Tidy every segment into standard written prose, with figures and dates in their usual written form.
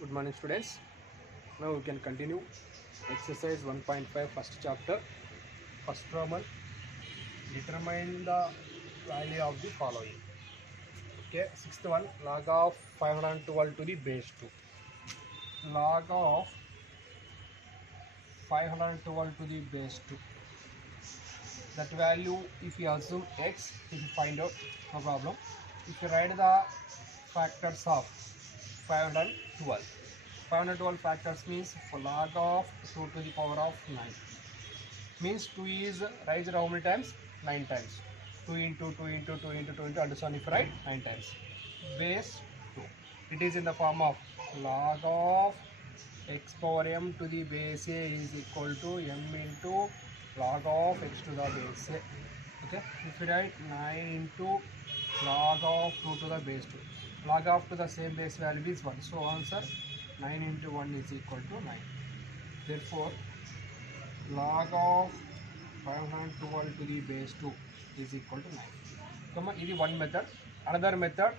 Good morning, students. Now we can continue exercise 1.5 first chapter. First Roman, determine the value of the following. Okay, sixth one, log of 512 to the base 2. Log of 512 to the base 2. That value, if you assume x, if you find out, no problem. If you write the factors of 512. 512 factors means for log of 2 to the power of 9. Means 2 is raised how many times? 9 times. 2 into 2 into 2 into 2 into understand if you write 9 times. Base 2. It is in the form of log of x power m to the base a is equal to m into log of x to the base a. Okay. If you write 9 into log of 2 to the base 2. Log of to the same base value is 1. So answer 9 into 1 is equal to 9. Therefore, log of 512 to the base 2 is equal to 9. Come on, this is one method. Another method,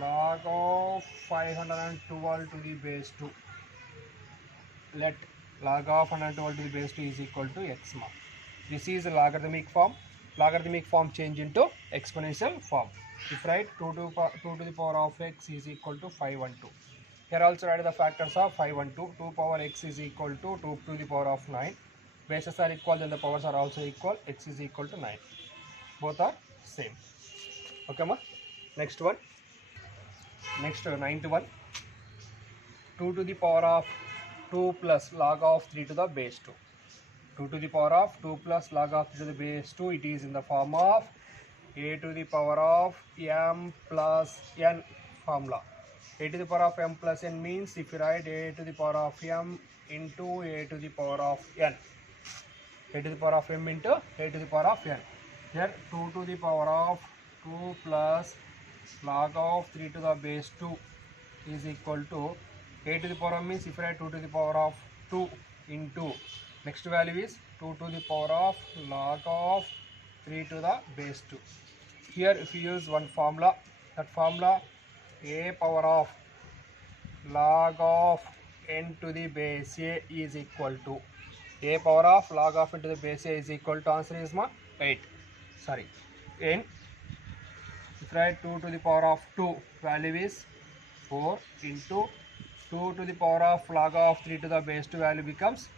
log of 512 to the base 2. Let log of 512 to the base 2 is equal to x mark. This is a logarithmic form. Logarithmic form change into exponential form. If write 2 to the power of x is equal to 512. Here also write the factors of 512. 2 power x is equal to 2 to the power of 9. Bases are equal, then the powers are also equal. X is equal to 9. Both are same. Okay, ma? Next one. Next, ninth one. 2 to the power of 2 plus log of 3 to the base 2. 2 to the power of 2 plus log of 3 to the base 2. It is in the form of a to the power of m plus n formula. A to the power of m plus n means if you write a to the power of m into a to the power of n. A to the power of m into a to the power of n. Here 2 to the power of 2 plus log of 3 to the base 2 is equal to a to the power of means if you write 2 to the power of 2 into next value is 2 to the power of log of 3 to the base 2. Here if you use one formula, that formula a power of log of n to the base a is equal to a power of log of n to the base a is equal to answer is 8. Sorry, n. If write 2 to the power of 2 value is 4 into 2 to the power of log of 3 to the base 2 value becomes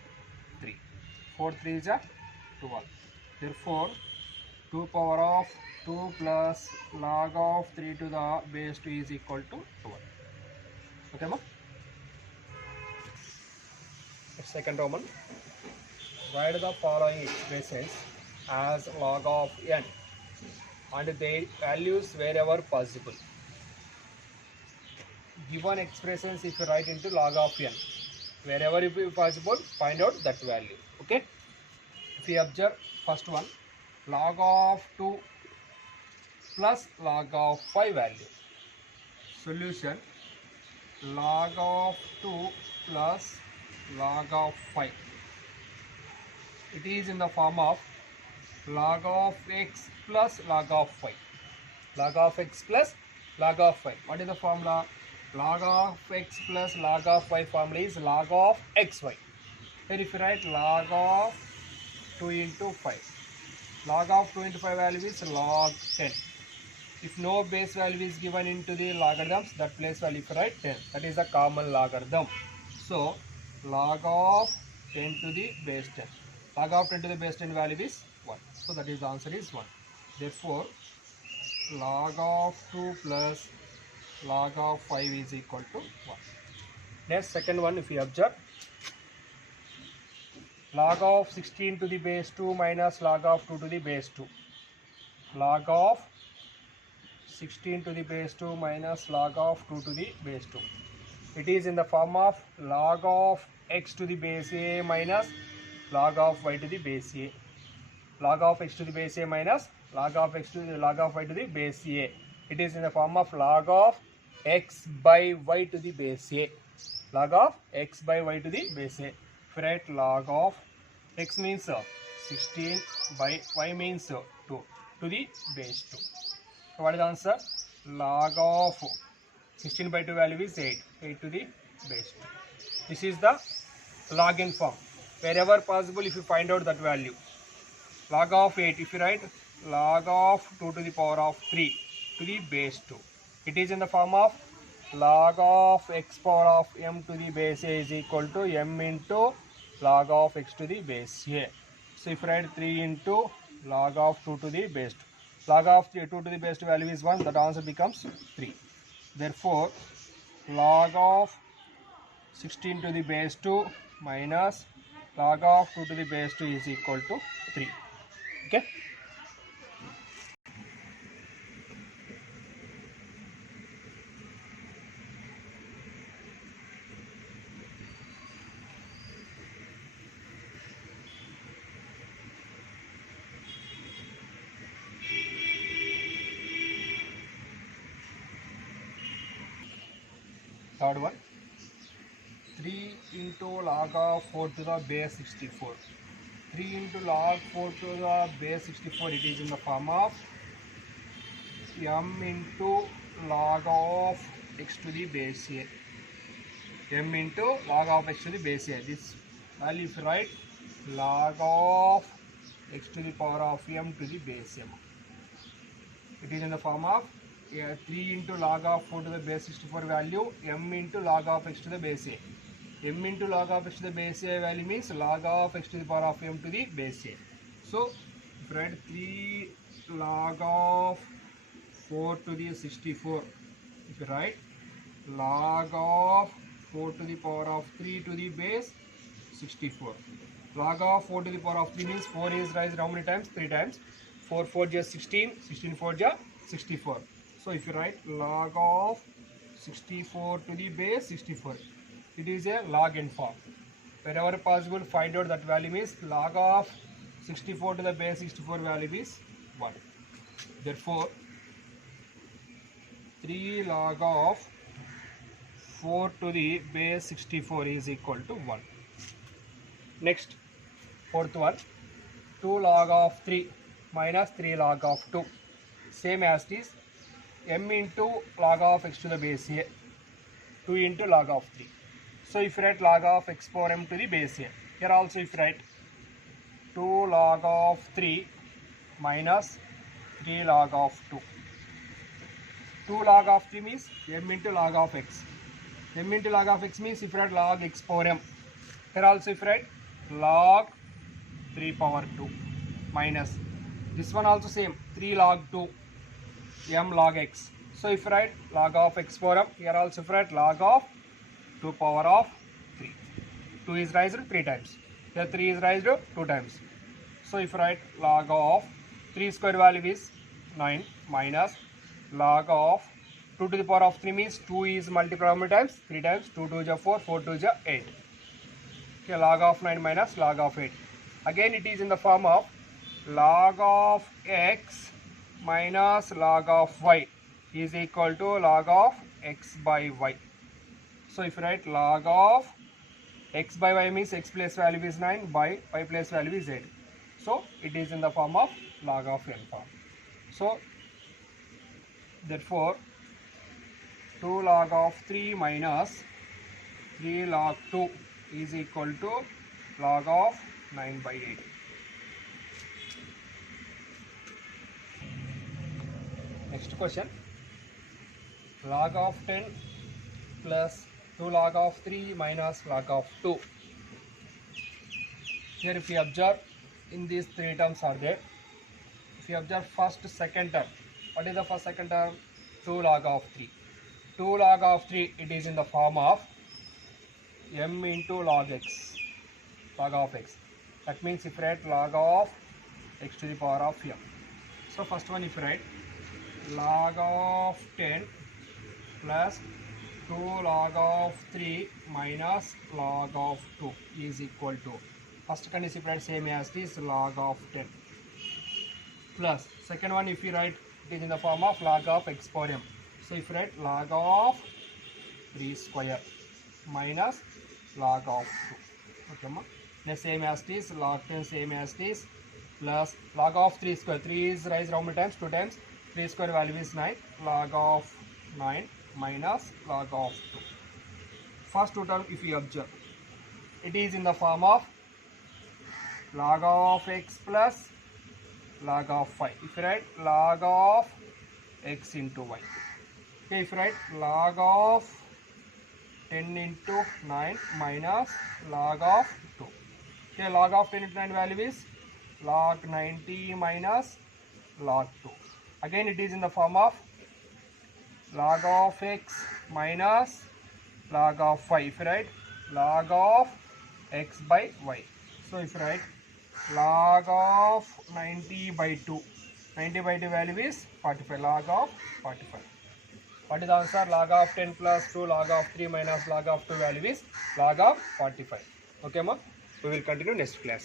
3. 4 3 is 12. Therefore, 2 power of 2 plus log of 3 to the base 2 is equal to 12. Okay, ma? Second Roman. Write the following expressions as log of n and their values wherever possible. Given expressions if you write into log of n, wherever if possible, find out that value. Okay. If you observe first one, log of 2 plus log of 5 value. Solution, log of 2 plus log of 5. It is in the form of log of x plus log of 5. Log of x plus log of 5. What is the formula? Log of x plus log of 5 formula is log of xy. Here if you write log of 2 into 5. Log of 2 into 5 value is log 10. If no base value is given into the logarithms, that place value if you write 10. That is a common logarithm. So, log of 10 to the base 10. Log of 10 to the base 10 value is 1. So, that is the answer is 1. Therefore, log of 2 plus log of 5 is equal to 1. Next, second one, if you observe, log of 16 to the base 2 minus log of 2 to the base 2. Log of 16 to the base 2 minus log of 2 to the base 2. It is in the form of log of x to the base a minus log of y to the base a. Log of x to the base a minus log of x to the log of y to the base a. It is in the form of log of x by y to the base a. Log of x by y to the base a. If you write log of x means 16 by y means 2 to the base 2. So what is the answer? Log of 16 by 2 value is 8. 8 to the base 2. This is the log n form. Wherever possible, if you find out that value. Log of 8, if you write log of 2 to the power of 3 to the base 2. It is in the form of log of x power of m to the base a is equal to m into log of x to the base a. So if you write 3 into log of 2 to the base 2. Log of 2 to the base 2 value is 1. That answer becomes 3. Therefore, log of 16 to the base 2 minus log of 2 to the base 2 is equal to 3. Okay. Third one, 3 into log of 4 to the base 64. 3 into log 4 to the base 64, it is in the form of m into log of x to the base a. m into log of x to the base a. This value, if you write log of x to the power of m to the base m. It is in the form of 3 into log of 4 to the base 64 value m into log of x to the base a. m into log of x to the base a value means log of x to the power of m to the base a. So, if you write 3 log of 4 to the 64, if you write log of 4 to the power of 3 to the base 64. Log of 4 to the power of 3 means 4 is raised how many times? 3 times. 4 4 just 16, 16 4 just 64. So if you write log of 64 to the base 64, it is a log n form. Wherever possible, find out that value means log of 64 to the base 64 value is 1. Therefore, 3 log of 4 to the base 64 is equal to 1. Next, fourth one, 2 log of 3 minus 3 log of 2. Same as this, m into log of x to the base a, 2 into log of 3. So if you write log of x power m to the base a, here also if you write 2 log of 3 minus 3 log of 2. 2 log of 3 means m into log of x. m into log of x means if you write log x power m. Here also if you write log 3 power 2 minus this one also same 3 log 2 m log x. So if you write log of x power m, here also if you write log of 2 power of 3. 2 is raised 3 times. Here 3 is raised 2 times. So if you write log of 3 square value is 9 minus log of 2 to the power of 3 means 2 is multiplied how many times? 3 times. 2 2 is 4, 4 2 is 8. Okay, log of 9 minus log of 8. Again it is in the form of log of x minus log of y is equal to log of x by y. So if you write log of x by y means x place value is 9 by y place value is 8. So it is in the form of log of n form. So therefore 2 log of 3 minus 3 log 2 is equal to log of 9 by 8. Next question, log of 10 plus 2 log of 3 minus log of 2. Here if you observe, in these 3 terms are there. If you observe first second term, what is the first second term? 2 log of 3. 2 log of 3, it is in the form of m into log x, log of x. That means if you write log of x to the power of m. So first one if you write log of 10 plus 2 log of 3 minus log of 2 is equal to, first condition if you write same as this, log of 10 plus second one if you write it is in the form of log of x power m. So if you write log of 3 square minus log of 2. Okay, the same as this, log 10 same as this, plus log of 3 square. 3 is raised how many times? 2 times. 3 p square value is 9. Log of 9 minus log of 2. First two term, if you observe, it is in the form of log of x plus log of 5. If you write log of x into y. Okay, if you write log of 10 into 9 minus log of 2. Okay, log of 10 into 9 value is log 90 minus log 2. Again, it is in the form of log of x minus log of 5. If you write log of x by y. So if you write log of 90 by 2. 90 by 2 value is 45. Log of 45. What is the answer? Log of 10 plus 2, log of 3 minus log of 2 value is log of 45. Okay, ma? We will continue next class.